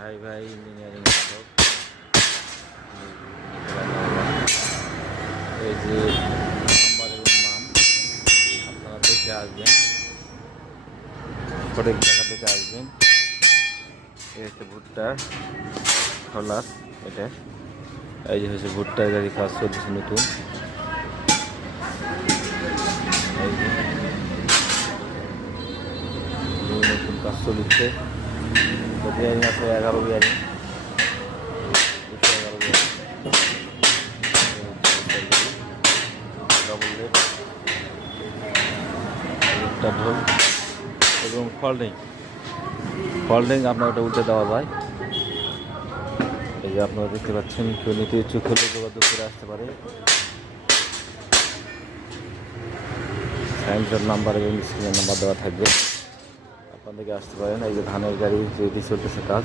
ভাই ভাই engineering shop. এই যে নাম্বার এবং নাম আপনারা দেখে আসবেন, সঠিক জায়গা থেকে আসবেন। এই হচ্ছে ভুট্টার ট্রলার, এটা এই যে হচ্ছে ভুট্টার গাড়ি, কাজ চলতেছে নতুন। এই যে নতুন কাজ চলছে, বিয়ারিং আছে 11 বিয়ারিং, 11 বিয়ারিং, ডবল লেট, ভুট্টার ঢোল এবং ফল্ডিং আপনার ওটা উল্টে দেওয়া যায়। এই যে আপনারা দেখতে পাচ্ছেন, কেউ নিতে ইচ্ছুক হলে যোগাযোগ করে আসতে পারে। সায়েন্সের নাম্বার এবং স্ক্রিনের নাম্বার দেওয়া থাকবে, আপনাদেরকে আসতে পারেন। এই যে ধানের গাড়ি যেটি চলতেছে কাজ,